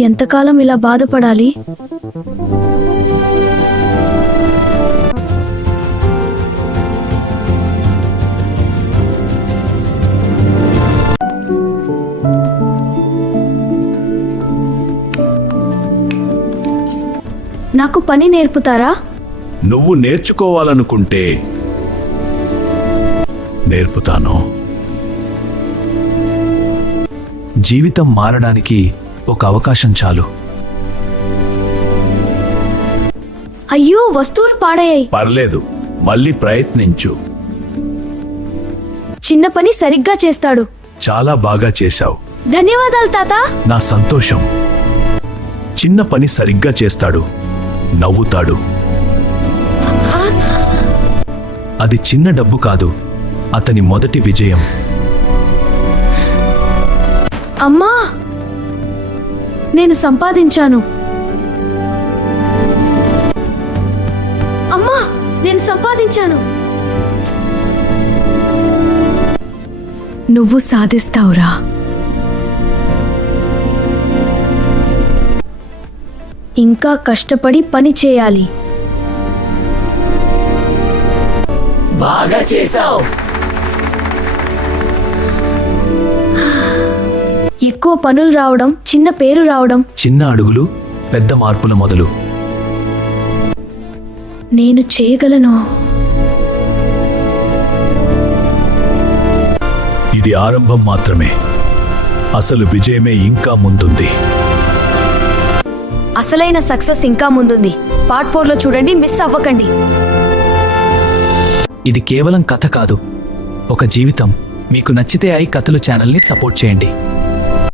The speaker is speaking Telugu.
ఎంతకాలం ఇలా బాధపడాలి? నాకు పని నేర్పుతారా? నువ్వు నేర్చుకోవాలనుకుంటే నేర్పుతాను. జీవితం మారడానికి ఒక అవకాశం చాలు. అయ్యో, వస్తువులు పాడయ్యాయి. పర్లేదు, మళ్ళీ ప్రయత్నించు. చిన్న పని సరిగ్గా చేస్తాడు. చాలా బాగా చేశావు. ధన్యవాదాలు తాత. నా సంతోషం. చిన్న పని సరిగ్గా చేస్తాడు, నవ్వుతాడు. అది చిన్న డబ్బు కాదు, అతని మొదటి విజయం. అమ్మా, నేను సంపాదించాను. అమ్మా, నేను సంపాదించాను. నువ్వు సాధిస్తావురా. ఇంకా కష్టపడి పని చేయాలి. బాగా చేశావు. ఎక్కువ పనులు రావడం, చిన్న పేరు రావడం. చిన్న అడుగులు పెద్ద మార్పుల మొదలు. నేను చేయగలను. ఇది ఆరంభం మాత్రమే. అసలు విజయమే ఇంకా ముందుంది. అసలైన సక్సెస్ ఇంకా ముందుంది. పార్ట్ 4లో చూడండి, మిస్ అవ్వకండి. ఇది కేవలం కథ కాదు, ఒక జీవితం. మీకు నచ్చితే కథలు ఛానల్ని సపోర్ట్ చేయండి.